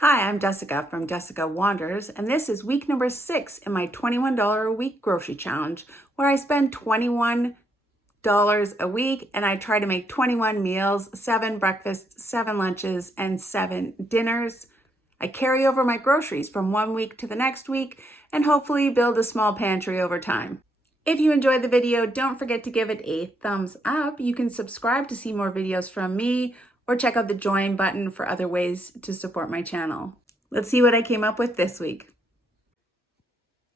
Hi, I'm Jessica from Jessica Wanders, and this is week number 6 in my $21 a week grocery challenge, where I spend $21 a week and I try to make 21 meals, 7 breakfasts, 7 lunches, and 7 dinners. I carry over my groceries from one week to the next week and hopefully build a small pantry over time. If you enjoyed the video, don't forget to give it a thumbs up. You can subscribe to see more videos from me or check out the join button for other ways to support my channel. Let's see what I came up with this week.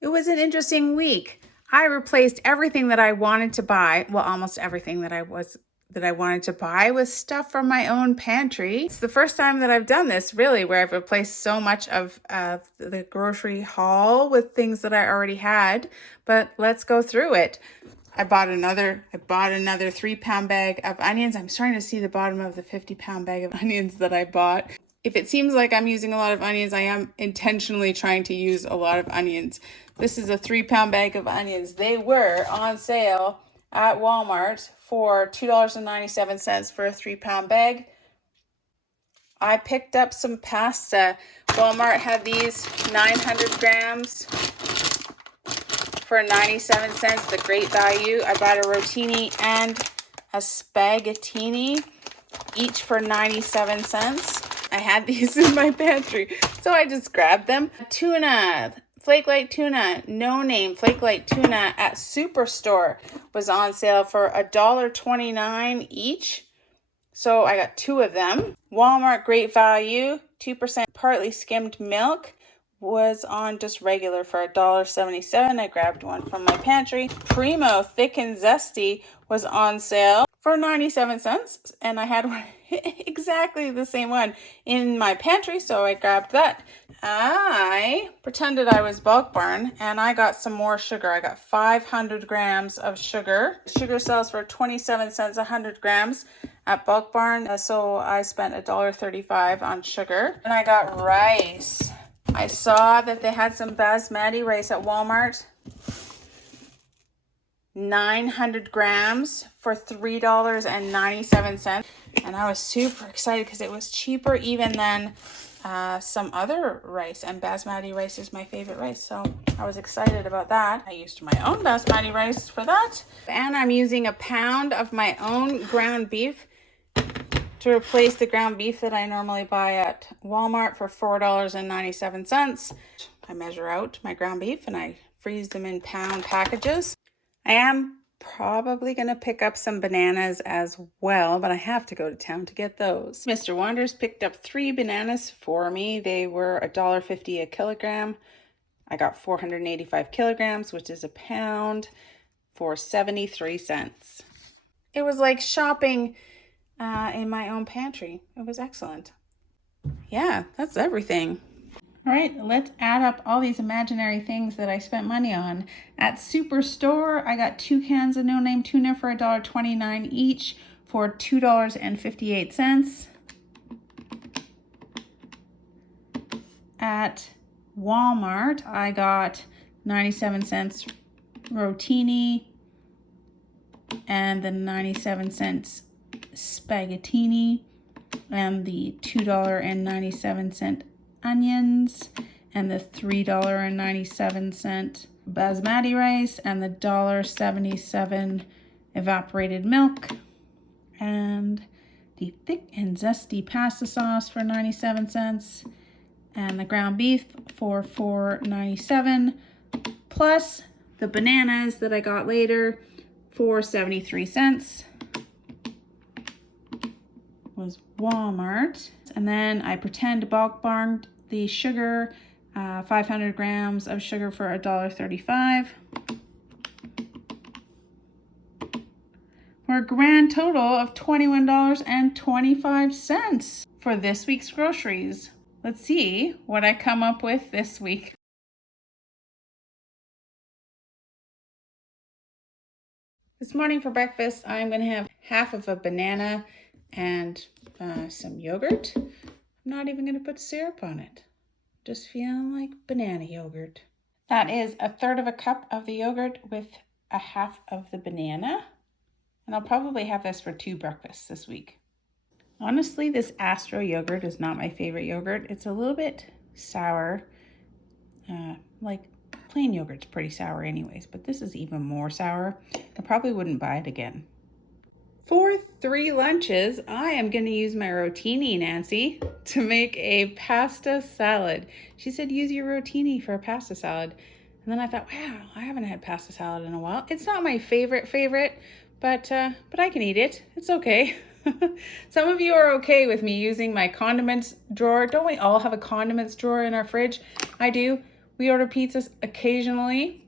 It was an interesting week. I replaced everything that I wanted to buy, well, almost everything that I wanted to buy with stuff from my own pantry. It's the first time that I've done this, really, where I've replaced so much of the grocery haul with things that I already had, but let's go through it. I bought another 3-pound bag of onions. I'm starting to see the bottom of the 50-pound bag of onions that I bought. If it seems like I'm using a lot of onions, I am intentionally trying to use a lot of onions. This is a 3-pound bag of onions. They were on sale at Walmart for $2.97 for a 3-pound bag. I picked up some pasta. Walmart had these 900 grams for 97 cents, the great value. I bought a rotini and a spaghettini, each for 97 cents. I had these in my pantry, so I just grabbed them. Tuna, flake light tuna, no name flake light tuna at Superstore was on sale for $1.29 each. So I got 2 of them. Walmart great value, 2% partly skimmed milk was on just regular for $1.77. I grabbed one from my pantry. Primo thick and zesty was on sale for 97 cents, and I had one exactly the same one in my pantry, so I grabbed that. I pretended I was Bulk Barn and I got some more sugar. I got 500 grams of sugar. Sugar sells for 27 cents 100 grams at Bulk Barn, so I spent $1.35 on sugar. And I got rice. I saw that they had some basmati rice at Walmart. 900 grams for $3.97. And I was super excited because it was cheaper even than some other rice. And basmati rice is my favorite rice, so I was excited about that. I used my own basmati rice for that. And I'm using a pound of my own ground beef to replace the ground beef that I normally buy at Walmart for $4.97. I measure out my ground beef and I freeze them in pound packages. I am probably going to pick up some bananas as well, but I have to go to town to get those. Mr. Wonders picked up 3 bananas for me. They were $1.50 a kilogram. I got 485 kilograms, which is a pound, for 73 cents. It was like shopping in my own pantry. It was excellent. Yeah, that's everything. All right, let's add up all these imaginary things that I spent money on. At Superstore, I got 2 cans of no-name tuna for $1.29 each for $2.58. At Walmart, I got 97 cents rotini and the 97 cents spaghettini and the $2.97 onions and the $3.97 basmati rice and the $1.77 evaporated milk and the thick and zesty pasta sauce for 97 cents and the ground beef for $4.97 plus the bananas that I got later for 73 cents. Was Walmart. And then I pretend Bulk Barn the sugar, 500 grams of sugar for $1.35. For a grand total of $21.25 for this week's groceries. Let's see what I come up with this week. This morning for breakfast, I'm going to have half of a banana and some yogurt. I'm not even going to put syrup on it. Just feeling like banana yogurt. That is 1/3 of a cup of the yogurt with a half of the banana. And I'll probably have this for 2 breakfasts this week. Honestly, this Astro yogurt is not my favorite yogurt. It's a little bit sour. Like plain yogurt's pretty sour anyways, but this is even more sour. I probably wouldn't buy it again. For 3 lunches, I am going to use my rotini, Nancy, to make a pasta salad. She said use your rotini for a pasta salad. And then I thought, wow, I haven't had pasta salad in a while. It's not my favorite, but I can eat it. It's okay. Some of you are okay with me using my condiments drawer. Don't we all have a condiments drawer in our fridge? I do. We order pizzas occasionally,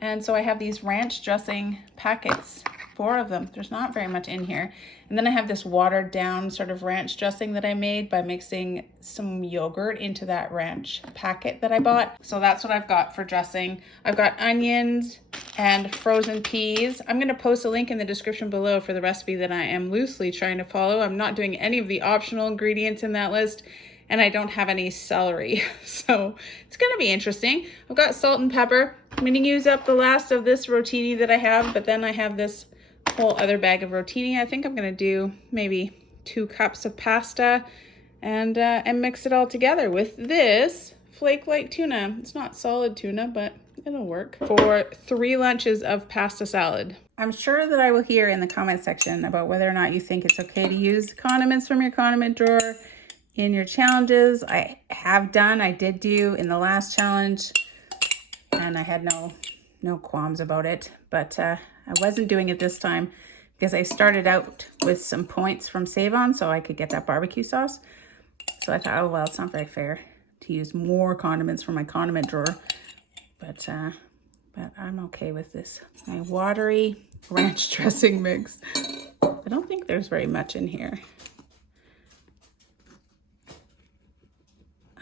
and so I have these ranch dressing packets, 4 of them. There's not very much in here. And then I have this watered down sort of ranch dressing that I made by mixing some yogurt into that ranch packet that I bought. So that's what I've got for dressing. I've got onions and frozen peas. I'm going to post a link in the description below for the recipe that I am loosely trying to follow. I'm not doing any of the optional ingredients in that list, and I don't have any celery. So it's going to be interesting. I've got salt and pepper. I'm going to use up the last of this rotini that I have, but then I have this whole other bag of rotini. I think I'm going to do maybe 2 cups of pasta and mix it all together with this flake-like tuna. It's not solid tuna, but it'll work for 3 lunches of pasta salad. I'm sure that I will hear in the comment section about whether or not you think it's okay to use condiments from your condiment drawer in your challenges. I did do in the last challenge, and I had no qualms about it, but I wasn't doing it this time because I started out with some points from Save On so I could get that barbecue sauce. So I thought, oh well, it's not very fair to use more condiments from my condiment drawer, but I'm okay with this. My watery ranch dressing mix. I don't think there's very much in here.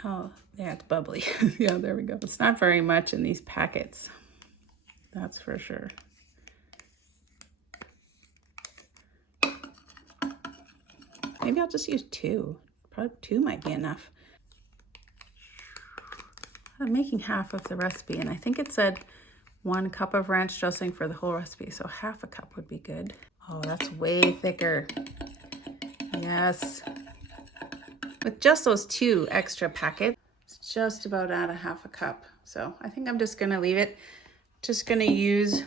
Oh, yeah, it's bubbly. Yeah, there we go. It's not very much in these packets. That's for sure. Maybe I'll just use 2. Probably 2 might be enough. I'm making half of the recipe, and I think it said 1 cup of ranch dressing for the whole recipe, so half a cup would be good. Oh, that's way thicker. Yes. With just those 2 extra packets, it's just about at a half a cup. So I think I'm just gonna leave it. Just gonna use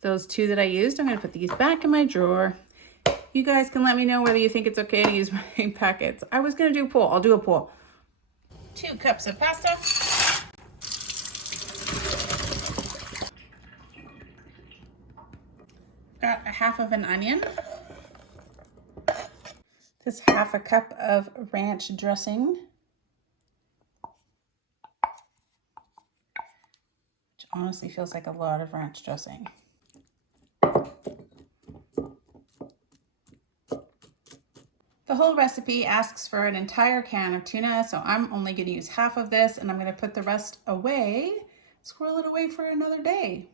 those 2 that I used. I'm gonna put these back in my drawer. You guys can let me know whether you think it's okay to use my packets. I was gonna do a poll. I'll do a poll. 2 cups of pasta. Got a half of an onion. This half a cup of ranch dressing, which honestly feels like a lot of ranch dressing. The whole recipe asks for an entire can of tuna, so I'm only going to use half of this, and I'm going to put the rest away, squirrel it away for another day.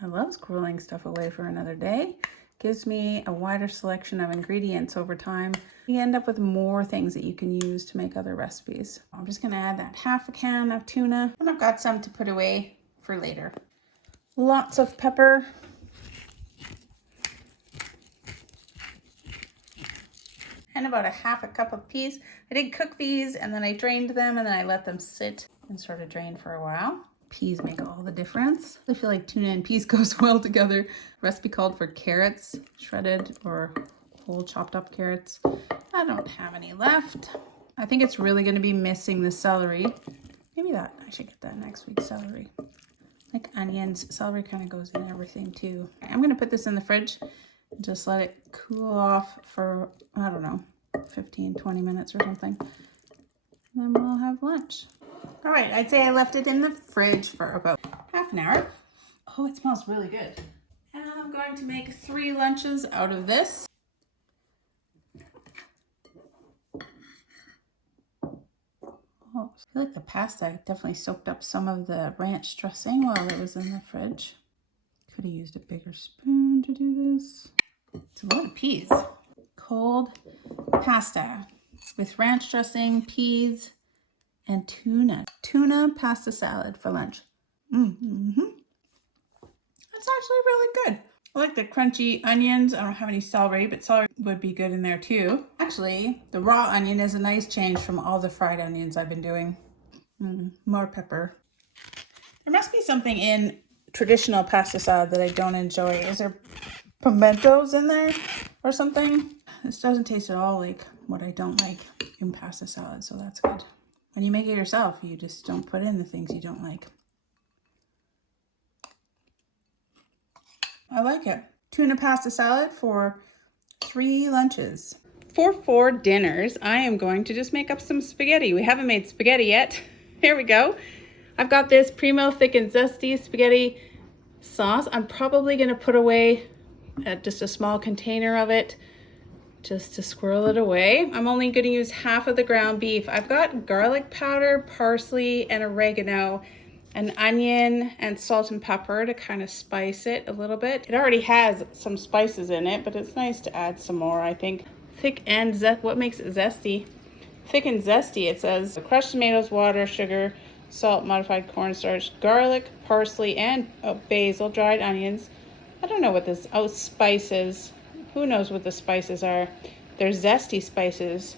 I love squirreling stuff away for another day. Gives me a wider selection of ingredients over time. You end up with more things that you can use to make other recipes. I'm just going to add that half a can of tuna, and I've got some to put away for later. Lots of pepper. And about a half a cup of peas. I did cook these, and then I drained them, and then I let them sit and sort of drain for a while. Peas make all the difference. I feel like tuna and peas goes well together. Recipe called for carrots, shredded or whole chopped up carrots. I don't have any left. I think it's really going to be missing the celery. Maybe I should get that next week's celery. Like onions, celery kind of goes in everything too. I'm going to put this in the fridge and just let it cool off for, I don't know, 15, 20 minutes or something. Then we'll have lunch. All right, I'd say I left it in the fridge for about half an hour. Oh, it smells really good. And I'm going to make 3 lunches out of this. Oh, I feel like the pasta definitely soaked up some of the ranch dressing while it was in the fridge. Could have used a bigger spoon to do this. It's a lot of peas. Cold pasta with ranch dressing, peas, and tuna. Tuna pasta salad for lunch. That's actually really good. I like the crunchy onions. I don't have any celery, but celery would be good in there too. Actually, the raw onion is a nice change from all the fried onions I've been doing. More pepper. There must be something in traditional pasta salad that I don't enjoy. Is there pimentos in there or something? This doesn't taste at all like what I don't like in pasta salad, so that's good. When you make it yourself, you just don't put in the things you don't like. I like it. Tuna pasta salad for 3 lunches. For 4 dinners, I am going to just make up some spaghetti. We haven't made spaghetti yet. Here we go. I've got this Primo Thick and Zesty spaghetti sauce. I'm probably going to put away just a small container of it just to squirrel it away. I'm only going to use half of the ground beef. I've got garlic powder, parsley, and oregano, an onion, and salt and pepper to kind of spice it a little bit. It already has some spices in it, but it's nice to add some more, I think. Thick and what makes it zesty? Thick and zesty, it says crushed tomatoes, water, sugar, salt, modified cornstarch, garlic, parsley, and basil, dried onions. I don't know what this, spices. Who knows what the spices are? They're zesty spices.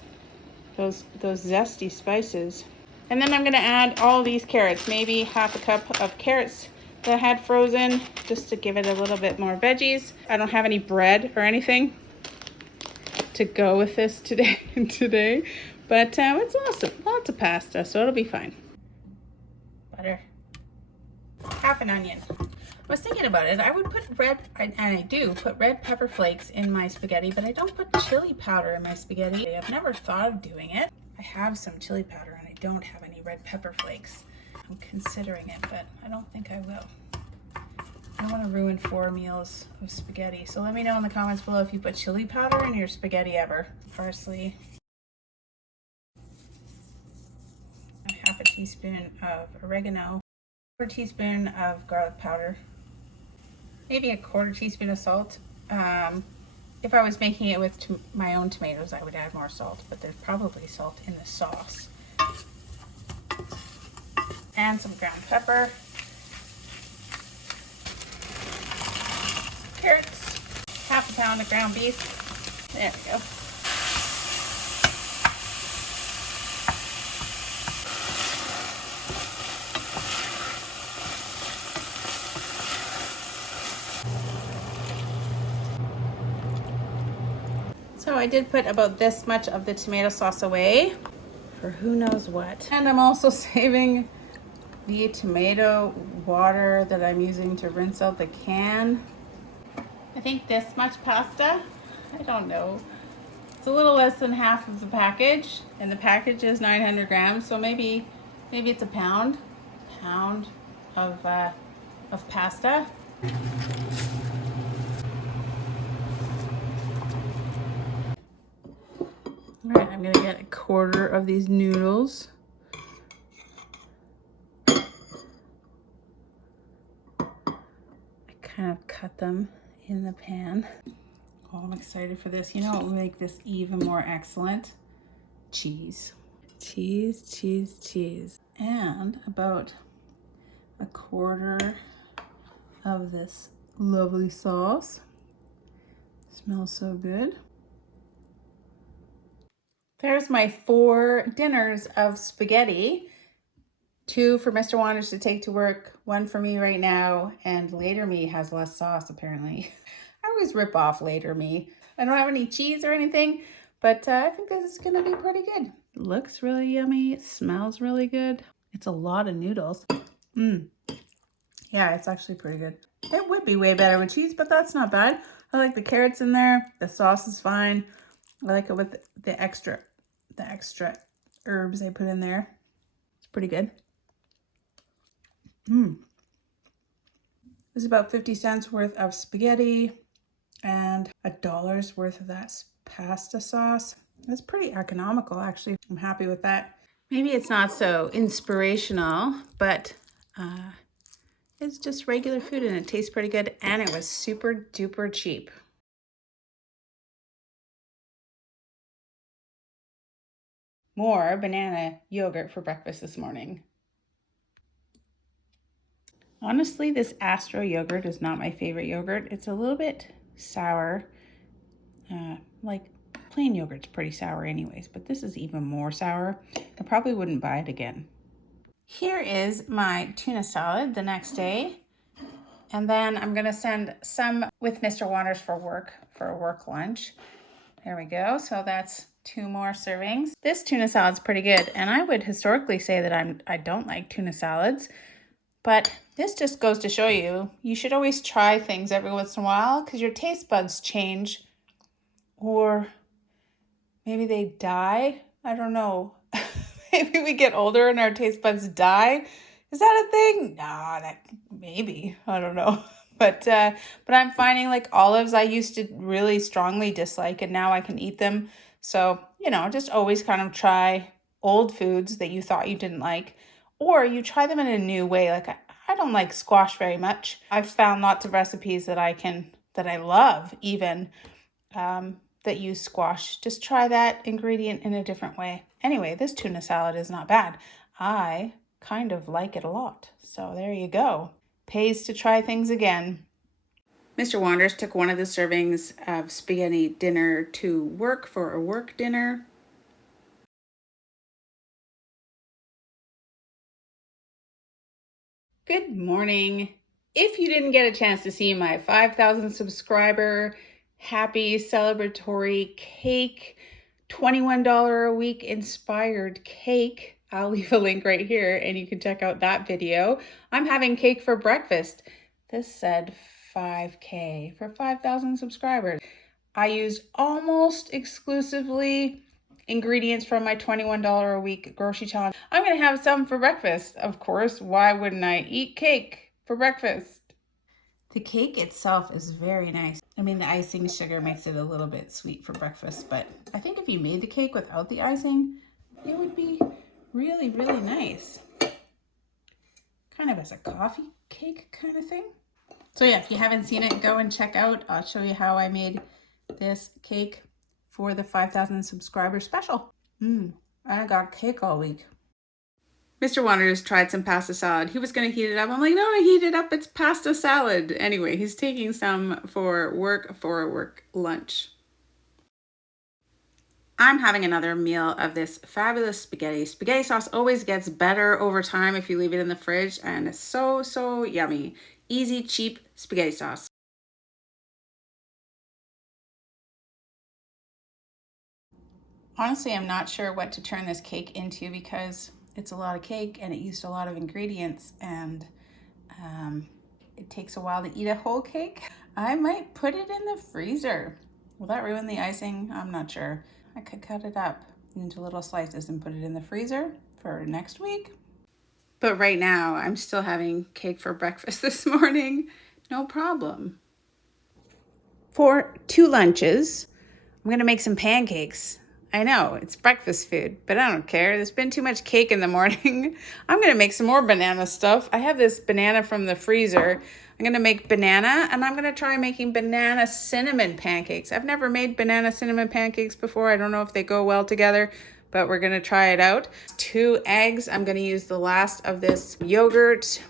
Those zesty spices. And then I'm gonna add all these carrots, maybe half a cup of carrots that I had frozen, just to give it a little bit more veggies. I don't have any bread or anything to go with this today, but it's lots of pasta, so it'll be fine. Butter, half an onion. I was thinking about it. I would put and I do put red pepper flakes in my spaghetti, but I don't put chili powder in my spaghetti. I've never thought of doing it. I have some chili powder and I don't have any red pepper flakes. I'm considering it, but I don't think I will. I don't want to ruin 4 meals of spaghetti. So let me know in the comments below if you put chili powder in your spaghetti ever. Parsley. Half a teaspoon of oregano. 1/4 teaspoon of garlic powder. Maybe a 1/4 teaspoon of salt. If I was making it with my own tomatoes, I would add more salt, but there's probably salt in the sauce. And some ground pepper. Carrots. Half a pound of ground beef. There we go. So I did put about this much of the tomato sauce away for who knows what. And I'm also saving the tomato water that I'm using to rinse out the can. I think this much pasta, I don't know. It's a little less than half of the package, and the package is 900 grams, so maybe it's a pound of pasta. All right, I'm gonna get a 1/4 of these noodles. I kind of cut them in the pan. Oh, I'm excited for this. You know what will make this even more excellent? Cheese. Cheese, cheese, cheese. And about a 1/4 of this lovely sauce. Smells so good. There's my 4 dinners of spaghetti. 2 for Mr. Wanders to take to work, 1 for me right now, and Later Me has less sauce apparently. I always rip off Later Me. I don't have any cheese or anything, but I think this is gonna be pretty good. It looks really yummy, it smells really good. It's a lot of noodles. Yeah, it's actually pretty good. It would be way better with cheese, but that's not bad. I like the carrots in there, the sauce is fine. I like it with the extra herbs I put in there. It's pretty good. It's about 50 cents worth of spaghetti and $1 worth of that pasta sauce. That's pretty economical, actually. I'm happy with that. Maybe it's not so inspirational, but it's just regular food and it tastes pretty good, and it was super duper cheap. More banana yogurt for breakfast this morning. Honestly, this Astro yogurt is not my favorite yogurt. It's a little bit sour. Like plain yogurt's pretty sour anyways, but this is even more sour. I probably wouldn't buy it again. Here is my tuna salad the next day. And then I'm gonna send some with Mr. Wonders for a work lunch. There we go. So that's 2 more servings. This tuna salad's pretty good. And I would historically say that I don't like tuna salads, but this just goes to show you, you should always try things every once in a while because your taste buds change, or maybe they die. I don't know. Maybe we get older and our taste buds die. Is that a thing? Nah, that maybe. I don't know. But I'm finding like olives I used to really strongly dislike and now I can eat them. So, you know, just always kind of try old foods that you thought you didn't like, or you try them in a new way. Like I don't like squash very much. I've found lots of recipes that I love even, that use squash. Just try that ingredient in a different way. Anyway, this tuna salad is not bad. I kind of like it a lot. So there you go. Pays to try things again. Mr. Wonders took one of the servings of spaghetti dinner to work for a work dinner. Good morning. If you didn't get a chance to see my 5,000 subscriber happy celebratory cake, $21 a week inspired cake, I'll leave a link right here and you can check out that video. I'm having cake for breakfast. This said 5K for 5,000 subscribers. I use almost exclusively ingredients from my $21 a week grocery challenge. I'm going to have some for breakfast. Of course, why wouldn't I eat cake for breakfast? The cake itself is very nice. I mean, the icing sugar makes it a little bit sweet for breakfast, but I think if you made the cake without the icing, it would be really, really nice. Kind of as a coffee cake kind of thing. So yeah, if you haven't seen it, go and check out. I'll show you how I made this cake for the 5,000 subscriber special. I got cake all week. Mr. Wonders tried some pasta salad. He was going to heat it up. I'm like, no, heat it up. It's pasta salad. Anyway, he's taking some for a work lunch. I'm having another meal of this fabulous spaghetti. Spaghetti sauce always gets better over time if you leave it in the fridge, and it's so, so yummy. Easy, cheap spaghetti sauce. Honestly, I'm not sure what to turn this cake into because it's a lot of cake and it used a lot of ingredients, and it takes a while to eat a whole cake. I might put it in the freezer. Will that ruin the icing? I'm not sure. I could cut it up into little slices and put it in the freezer for next week. But right now, I'm still having cake for breakfast this morning. No problem. For 2 lunches, I'm gonna make some pancakes. I know, it's breakfast food, but I don't care. There's been too much cake in the morning. I'm gonna make some more banana stuff. I have this banana from the freezer. I'm gonna make banana, and I'm gonna try making banana cinnamon pancakes. I've never made banana cinnamon pancakes before. I don't know if they go well together, but we're gonna try it out. 2 eggs. I'm gonna use the last of this yogurt.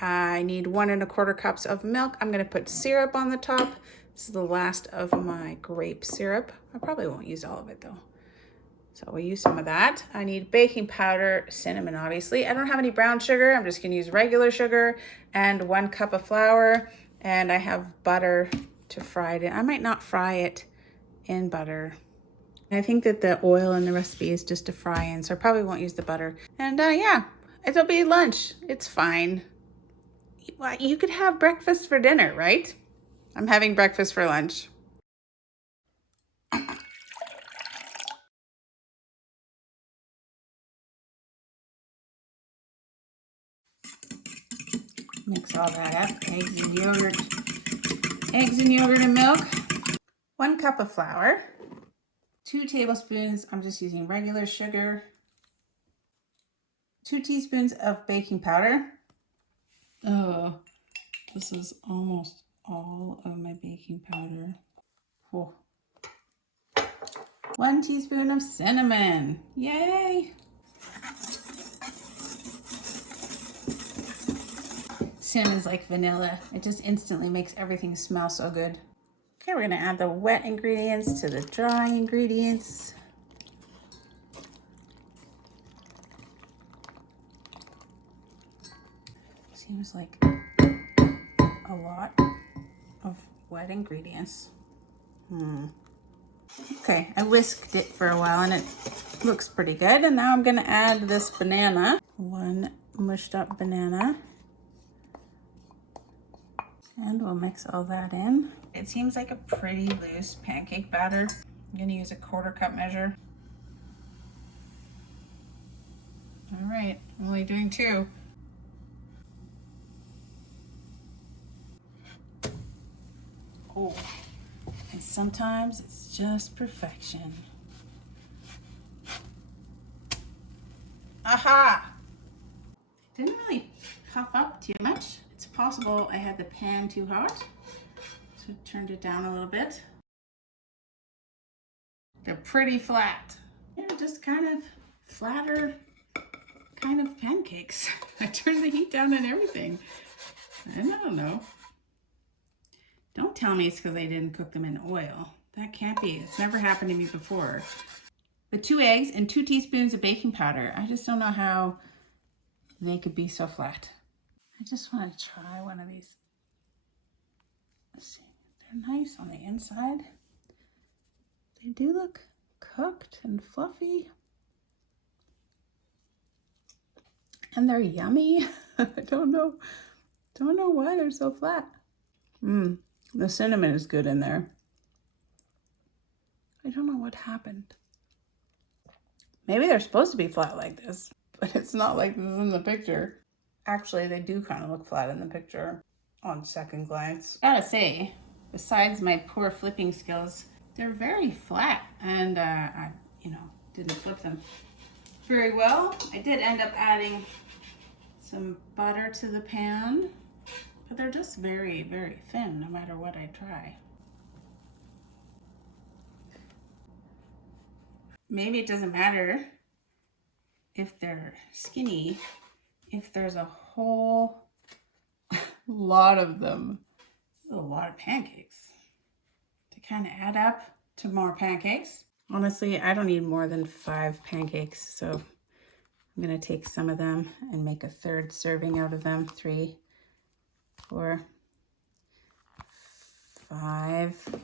I need 1 1/4 cups of milk. I'm gonna put syrup on the top. This is the last of my grape syrup. I probably won't use all of it though. So we'll use some of that. I need baking powder, cinnamon obviously. I don't have any brown sugar. I'm just gonna use regular sugar, and 1 cup of flour. And I have butter to fry it in. I might not fry it in butter. I think that the oil in the recipe is just to fry in, so I probably won't use the butter. And yeah, it'll be lunch. It's fine. Well, you could have breakfast for dinner, right? I'm having breakfast for lunch. Mix all that up. Eggs and yogurt and milk. 1 cup of flour. 2 tablespoons, I'm just using regular sugar. 2 teaspoons of baking powder. Oh, this is almost all of my baking powder. Oh. 1 teaspoon of cinnamon. Yay! Cinnamon's like vanilla. It just instantly makes everything smell so good. Okay, we're gonna add the wet ingredients to the dry ingredients. Seems like a lot of wet ingredients. Okay, I whisked it for a while and it looks pretty good. And now I'm gonna add this banana, one mushed up banana. And we'll mix all that in. It seems like a pretty loose pancake batter. I'm gonna use a 1/4 cup measure. All right, I'm only doing 2. Oh, and sometimes it's just perfection. Aha! Didn't really puff up too much. It's possible I had the pan too hot, so I turned it down a little bit. They're pretty flat. Yeah, just kind of flatter kind of pancakes. I turned the heat down and everything. I don't know. Don't tell me it's because I didn't cook them in oil. That can't be. It's never happened to me before. But 2 eggs and 2 teaspoons of baking powder. I just don't know how they could be so flat. I just want to try one of these. Let's see. They're nice on the inside. They do look cooked and fluffy. And they're yummy. I don't know why they're so flat. The cinnamon is good in there. I don't know what happened. Maybe they're supposed to be flat like this, but it's not like this in the picture. Actually, they do kind of look flat in the picture on second glance. I gotta say, besides my poor flipping skills, they're very flat, and I, didn't flip them very well. I did end up adding some butter to the pan, but they're just very, very thin no matter what I try. Maybe it doesn't matter if they're skinny, if there's a whole lot of them. This is a lot of pancakes to kind of add up to more pancakes. Honestly, I don't need more than 5 pancakes, so I'm gonna take some of them and make a 3rd serving out of them. 3, 4, 5.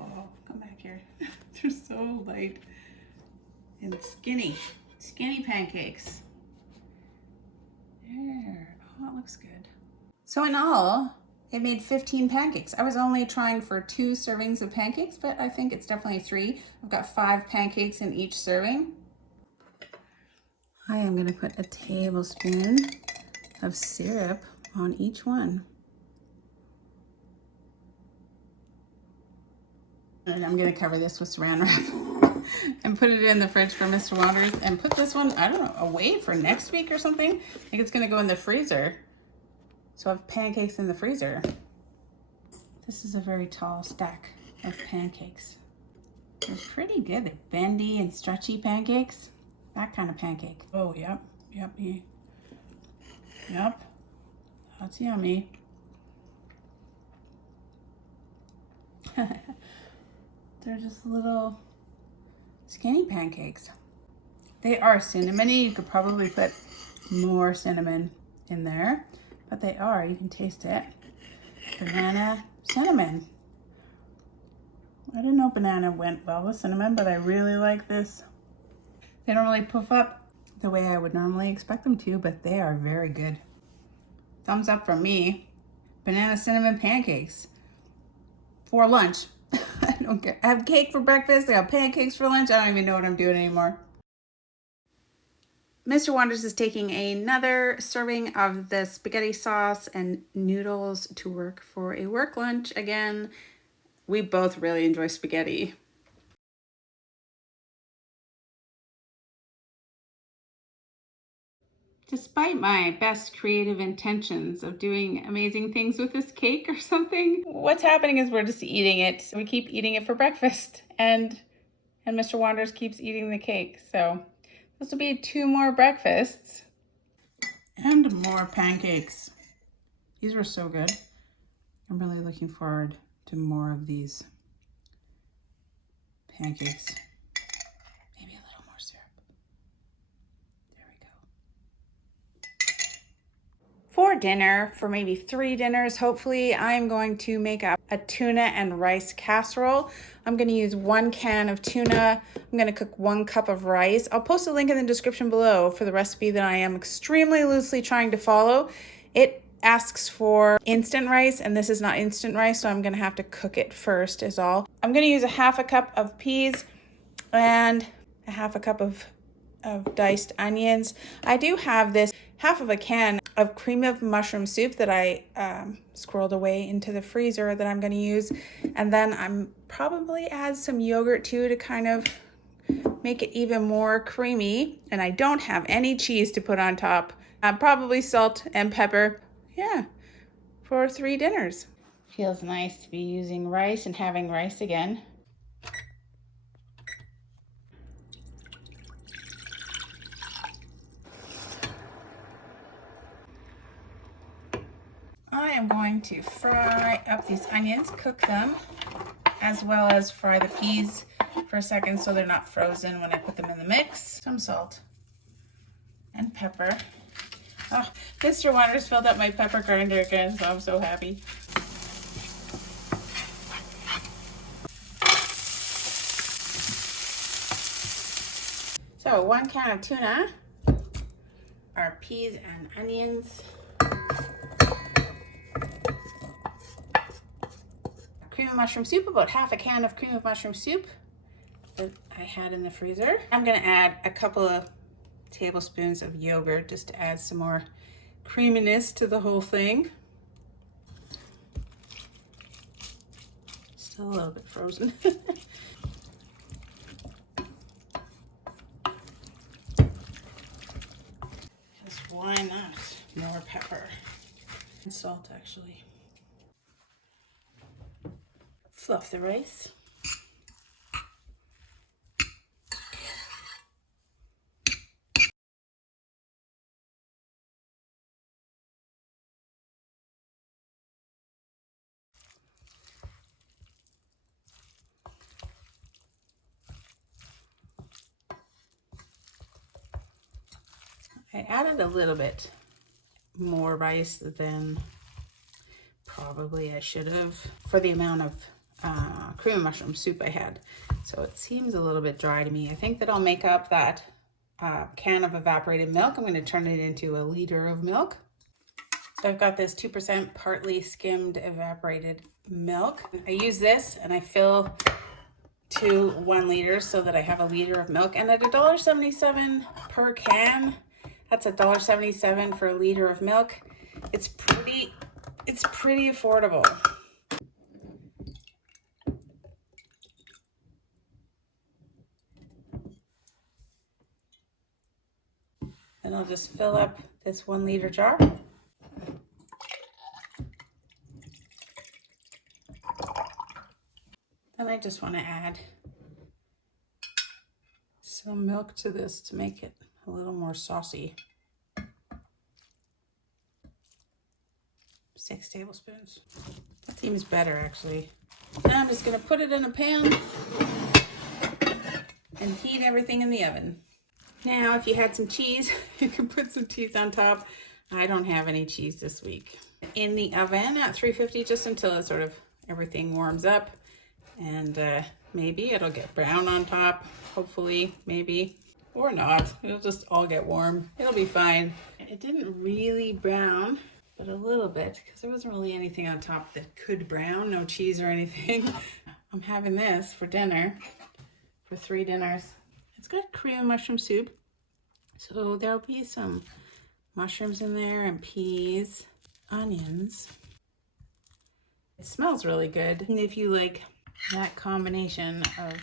Oh, come back here. They're so light and skinny pancakes. There, oh, it looks good. So in all, it made 15 pancakes. I was only trying for 2 servings of pancakes, but I think it's definitely 3. I've got 5 pancakes in each serving. I am gonna put a tablespoon of syrup on each one. And I'm gonna cover this with saran wrap and put it in the fridge for Mr. Wanders and put this one, I don't know, away for next week or something. I think it's gonna go in the freezer. So I have pancakes in the freezer. This is a very tall stack of pancakes. They're pretty good. They're bendy and stretchy pancakes. That kind of pancake. Oh, yep. That's yummy. They're just little skinny pancakes. They are cinnamony. You could probably put more cinnamon in there, but they are. You can taste it. Banana, cinnamon. I didn't know banana went well with cinnamon, but I really like this. They don't really puff up the way I would normally expect them to, but they are very good. Thumbs up from me. Banana cinnamon pancakes for lunch. I don't care. I have cake for breakfast. I have pancakes for lunch. I don't even know what I'm doing anymore. Mr. Wanders is taking another serving of the spaghetti sauce and noodles to work for a work lunch. Again, we both really enjoy spaghetti. Despite my best creative intentions of doing amazing things with this cake or something, what's happening is we're just eating it. We keep eating it for breakfast, and Mr. Wanders keeps eating the cake. So this will be 2 more breakfasts And more pancakes. These were so good. I'm really looking forward to more of these pancakes. Maybe a little more syrup. There we go. For dinner, for maybe 3 dinners, hopefully, I'm going to make up a tuna and rice casserole. I'm going to use 1 can of tuna. I'm going to cook 1 cup of rice. I'll post a link in the description below for the recipe that I am extremely loosely trying to follow. It asks for instant rice, and this is not instant rice, so I'm going to have to cook it first is all. I'm going to use a 1/2 cup of peas and a 1/2 cup of diced onions. I do have this 1/2 can of cream of mushroom soup that I squirreled away into the freezer that I'm going to use. And then I'm probably add some yogurt too to kind of make it even more creamy. And I don't have any cheese to put on top. Probably salt and pepper. Yeah, for 3 dinners. Feels nice to be using rice and having rice again. I am going to fry up these onions, cook them, as well as fry the peas for a second so they're not frozen when I put them in the mix. Some salt and pepper. Oh, Mr. Wonders filled up my pepper grinder again, so I'm so happy. So 1 can of tuna, our peas and onions, cream of mushroom soup, about 1/2 can of cream of mushroom soup that I had in the freezer. I'm gonna add a couple of tablespoons of yogurt just to add some more creaminess to the whole thing. Still a little bit frozen. Because why not? More pepper and salt actually. Fluff the rice. I added a little bit more rice than probably I should have for the amount of cream of mushroom soup I had. So it seems a little bit dry to me. I think that I'll make up that can of evaporated milk. I'm going to turn it into a liter of milk. So I've got this 2% partly skimmed evaporated milk. I use this and I fill to 1 liter so that I have a liter of milk. And at $1.77 per can, that's $1.77 for a liter of milk. It's pretty affordable. And I'll just fill up this 1 liter jar. Then I just want to add some milk to this to make it a little more saucy. 6 tablespoons. That seems better actually. Now I'm just going to put it in a pan and heat everything in the oven. Now if you had some cheese, you can put some cheese on top. I don't have any cheese this week. In the oven at 350 just until it sort of everything warms up, and maybe it'll get brown on top, hopefully, maybe, or not. It'll just all get warm. It'll be fine. It didn't really brown, but a little bit, because there wasn't really anything on top that could brown, no cheese or anything. I'm having this for dinner, for 3 dinners. It's got cream and mushroom soup, so there'll be some mushrooms in there and peas, onions. It smells really good. And if you like that combination of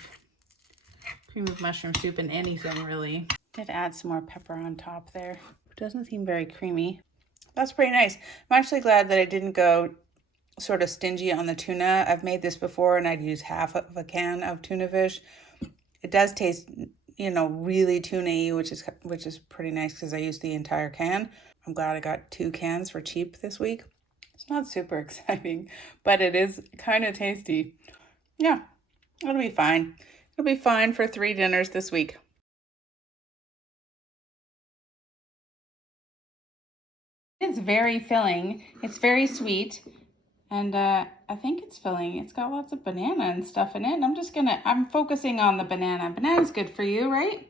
cream of mushroom soup and anything really. Did add some more pepper on top there. It doesn't seem very creamy. That's pretty nice. I'm actually glad that I didn't go sort of stingy on the tuna. I've made this before and I'd use 1/2 can of tuna fish. It does taste, you know, really tuna-y, which is pretty nice because I used the entire can. I'm glad I got 2 cans for cheap this week. It's not super exciting, but it is kind of tasty. Yeah, it'll be fine. It'll be fine for 3 dinners this week. It's very filling. It's very sweet. And I think it's filling. It's got lots of banana and stuff in it. And I'm focusing on the banana. Banana's good for you, right?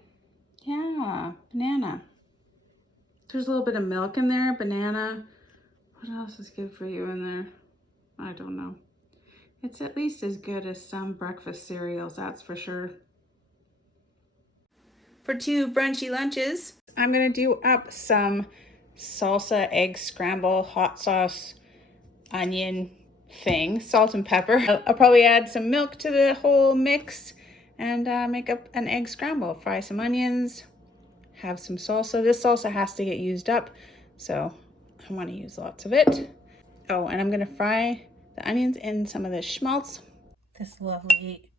Yeah, banana. There's a little bit of milk in there, banana. What else is good for you in there? I don't know. It's at least as good as some breakfast cereals, that's for sure. For 2 brunchy lunches, I'm gonna do up some salsa egg scramble, hot sauce, onion thing, salt and pepper. I'll probably add some milk to the whole mix and make up an egg scramble. Fry some onions, have some salsa. This salsa has to get used up, so I want to use lots of it. Oh, and I'm gonna fry the onions in some of the schmaltz. This lovely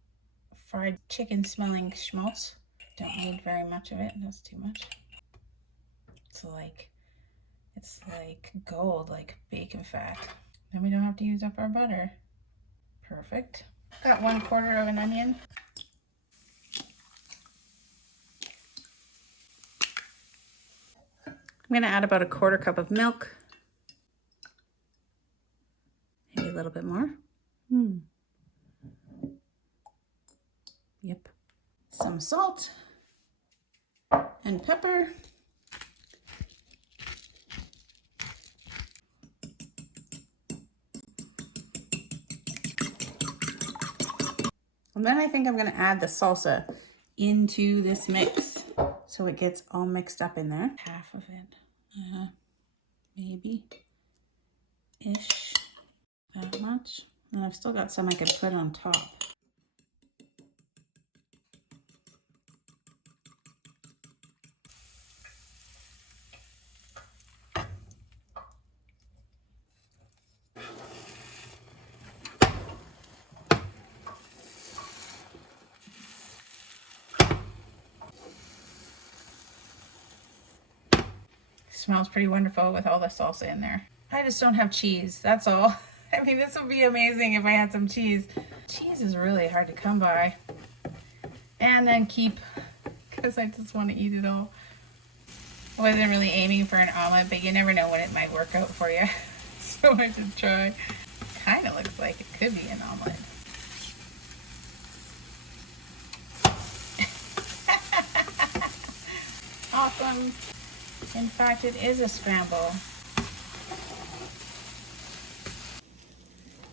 fried chicken smelling schmaltz. Don't need very much of it, that's too much. It's like gold, like bacon fat. Then we don't have to use up our butter. Perfect. Got 1/4 of an onion. I'm gonna add about 1/4 cup of milk. Maybe a little bit more. Yep. Some salt and pepper. And then I think I'm gonna add the salsa into this mix so it gets all mixed up in there. Half of it, maybe-ish, that much. And I've still got some I could put on top. Smells pretty wonderful with all the salsa in there. I just don't have cheese, that's all. I mean, this would be amazing if I had some cheese. Cheese is really hard to come by and then keep, because I just want to eat it all. I wasn't really aiming for an omelet, but you never know when it might work out for you. So I just try. Kind of looks like it could be an omelet. Awesome. In fact, it is a scramble.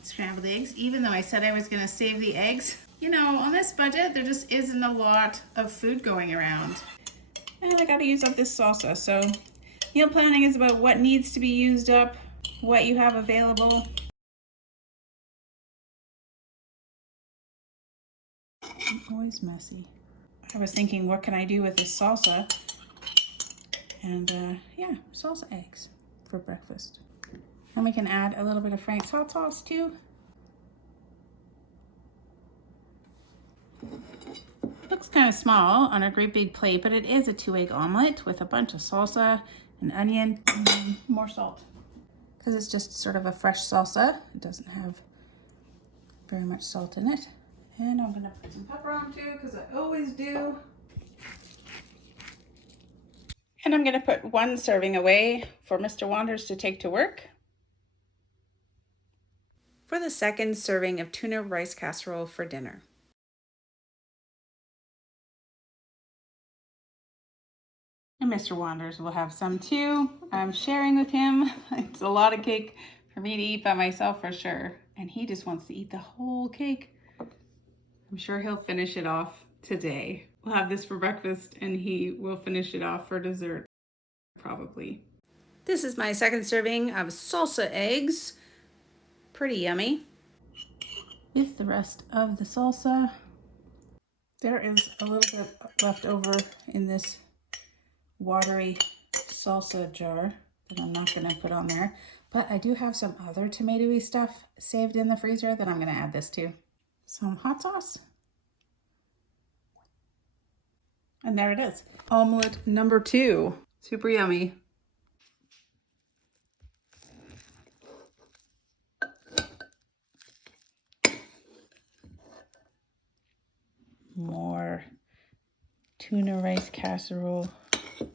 Scrambled eggs, even though I said I was gonna save the eggs. You know, on this budget, there just isn't a lot of food going around. And I gotta use up this salsa, so meal planning is about what needs to be used up, what you have available. I'm always messy. I was thinking, what can I do with this salsa? And yeah, salsa eggs for breakfast. And we can add a little bit of Frank's hot sauce too. Looks kind of small on a great big plate, but it is a 2-egg omelet with a bunch of salsa, an onion, and more salt. Because it's just sort of a fresh salsa. It doesn't have very much salt in it. And I'm gonna put some pepper on too, because I always do. And I'm gonna put 1 serving away for Mr. Wanders to take to work. For the 2nd serving of tuna rice casserole for dinner. And Mr. Wanders will have some too. I'm sharing with him. It's a lot of cake for me to eat by myself for sure. And he just wants to eat the whole cake. I'm sure he'll finish it off today. We'll have this for breakfast and he will finish it off for dessert, probably. This is my 2nd serving of salsa eggs. Pretty yummy. With the rest of the salsa. There is a little bit left over in this watery salsa jar that I'm not going to put on there, but I do have some other tomatoey stuff saved in the freezer that I'm going to add this to. Some hot sauce. And there it is. Omelet number 2. Super yummy. more tuna rice casserole. I'm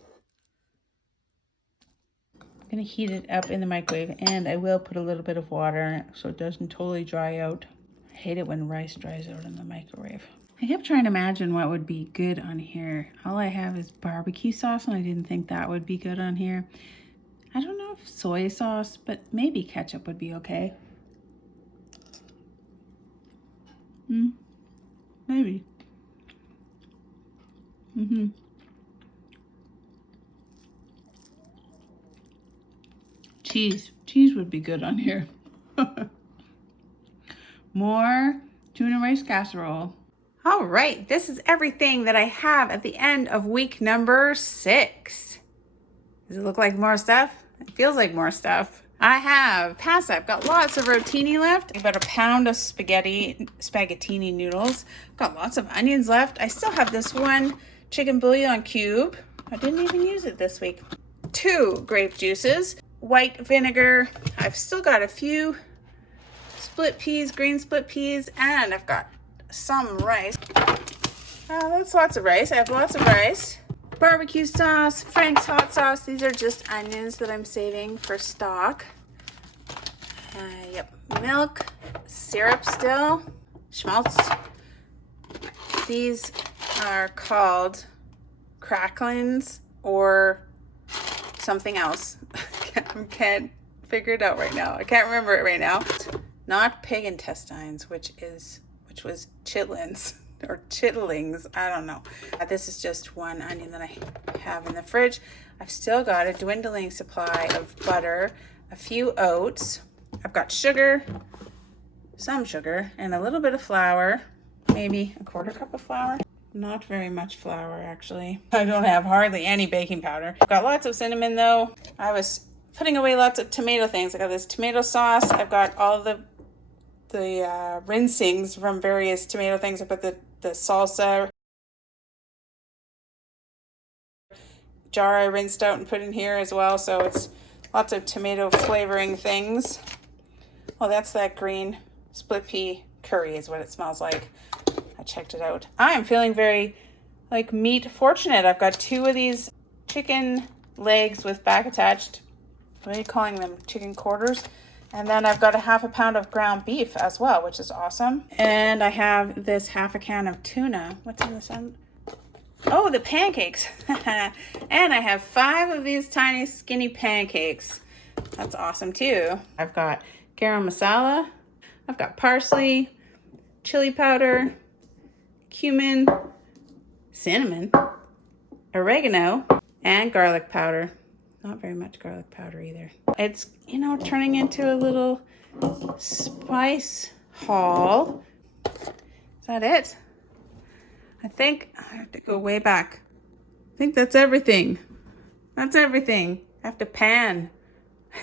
going to heat it up in the microwave, and I will put a little bit of water in it so it doesn't totally dry out. I hate it when rice dries out in the microwave. I kept trying to imagine what would be good on here. All I have is barbecue sauce, and I didn't think that would be good on here. I don't know if soy sauce, but maybe ketchup would be okay. Maybe. Cheese would be good on here. More tuna rice casserole. All right, this is everything that I have at the end of week number 6. Does it look like more stuff? It feels like more stuff. I have pasta. I've got lots of rotini left. About a pound of spaghettini noodles. I've got lots of onions left. I still have this one chicken bouillon cube. I didn't even use it this week. 2 grape juices, white vinegar. I've still got a few split peas, green split peas, and I've got some rice. That's lots of rice. I have lots of rice. Barbecue sauce, Frank's hot sauce. These are just onions that I'm saving for stock. Yep, milk, syrup still, schmaltz. These are called cracklins or something else. I can't figure it out right now. I can't remember it right now. Not pig intestines, which was chitlins. Or chitterlings, I don't know. This is just one onion that I have in the fridge. I've still got a dwindling supply of butter, a few oats. I've got sugar, some sugar, and a little bit of flour, maybe a 1/4 cup of flour. Not very much flour, actually. I don't have hardly any baking powder. I've got lots of cinnamon, though. I was putting away lots of tomato things. I got this tomato sauce. I've got all the rinsings from various tomato things. I put the salsa jar I rinsed out and put in here as well. So it's lots of tomato flavoring things. Well, that's that green split pea curry is what it smells like. I checked it out. I am feeling very like meat fortunate. I've got 2 of these chicken legs with back attached. What are you calling them? Chicken quarters. And then I've got a 1/2 pound of ground beef as well, which is awesome. And I have this 1/2 can of tuna. What's in this one? Oh, the pancakes. And I have 5 of these tiny skinny pancakes. That's awesome too. I've got garam masala. I've got parsley, chili powder, cumin, cinnamon, oregano, and garlic powder. Not very much garlic powder either. It's, you know, turning into a little spice haul. Is that it? I think I have to go way back. I think that's everything. That's everything. I have to pan.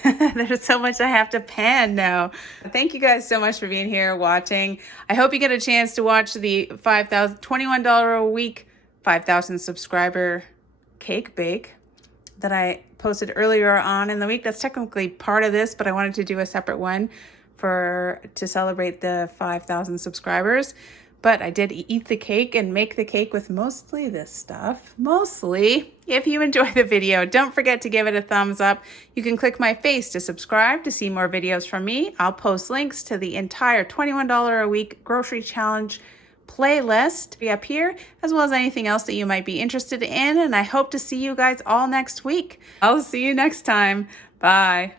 There's so much I have to pan now. Thank you guys so much for being here watching. I hope you get a chance to watch the $21 a week, 5,000 subscriber cake bake that I posted earlier on in the week. That's technically part of this, but I wanted to do a separate one to celebrate the 5,000 subscribers. But I did eat the cake and make the cake with mostly this stuff. Mostly. If you enjoyed the video, don't forget to give it a thumbs up. You can click my face to subscribe to see more videos from me. I'll post links to the entire $21 a week grocery challenge playlist up here, as well as anything else that you might be interested in. And I hope to see you guys all next week. I'll see you next time. Bye.